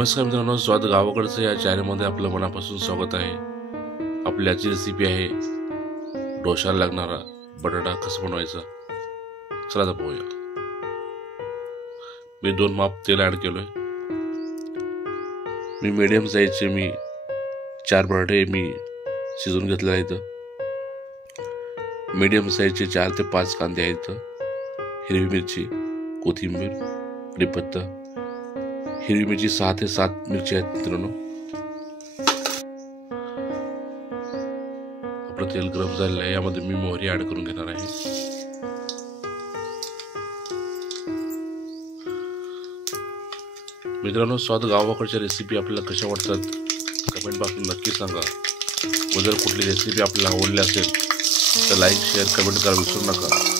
नमस्कार मित्रांनो, स्वाद गावाकडचं या चॅनलमध्ये आपलं मनापासून स्वागत आहे। आपली आजची रेसिपी आहे डोशाला लागणारा बटाटा कसा बनवायचा। चला आता पाहूया। मी 2 माप तेल ऍड केलोय। मी मीडियम साईजचे 4 बटाटे शिजवून घेतले आहेत। मीडियम साईजचे 4 ते 5 कांदे आहेत। हिरवी मिरची, कोथिंबीर, कढीपत्ता, हिरवी मिरची 6 ते 7 मिरची आहेत मित्रांनो। आपलं तेल गरम झालेलं आहे, यामध्ये मी मोहरी ऍड करून घेणार आहे। मित्रांनो, स्वाद गावाकडच्या रेसिपी आपल्याला कशा वाटतात कमेंट बॉक्समध्ये नक्की सांगा। व जर कुठली रेसिपी आपल्याला आवडली असेल तर लाईक, शेअर, कमेंट करायला विसरू नका।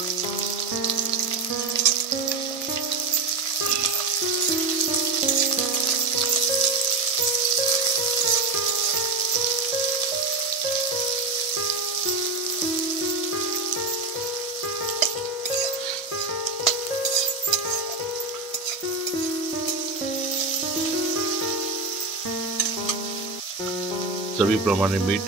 चवीप्रमाणे मीठ,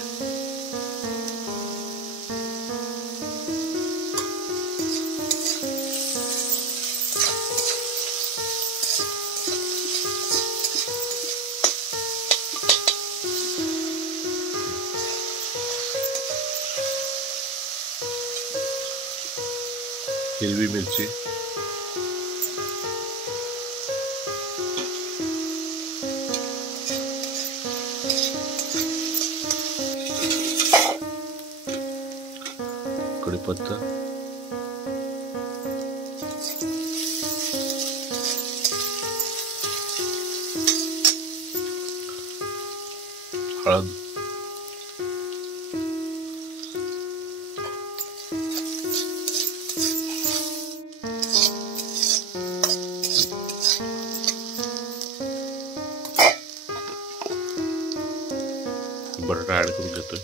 हिरवी मिरची, कढीपत्ता, हळद, बटाटा ऍड करून घेतोय।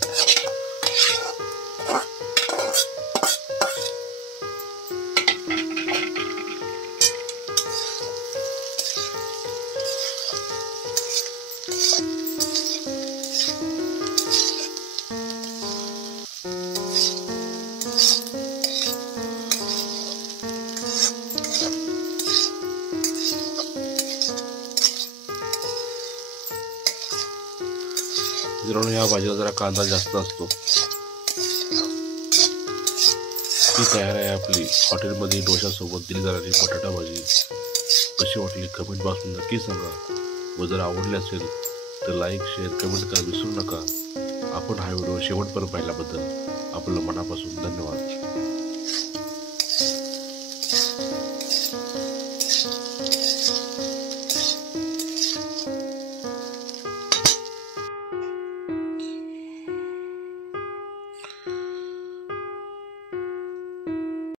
मित्रांनो, या भाजीला जरा कांदा जास्त असतो। ती तयार आहे आपली हॉटेलमध्ये डोशा सोबत दिली जाणारी बटाटा भाजी। कशी वाटली कमेंट बॉक्समध्ये नक्की सांगा। व जर आवडली असेल तर लाईक, शेअर, कमेंट करायला विसरू नका। आपण हा व्हिडिओ शेवटपर्यंत पाहिल्याबद्दल आपलं मनापासून धन्यवाद।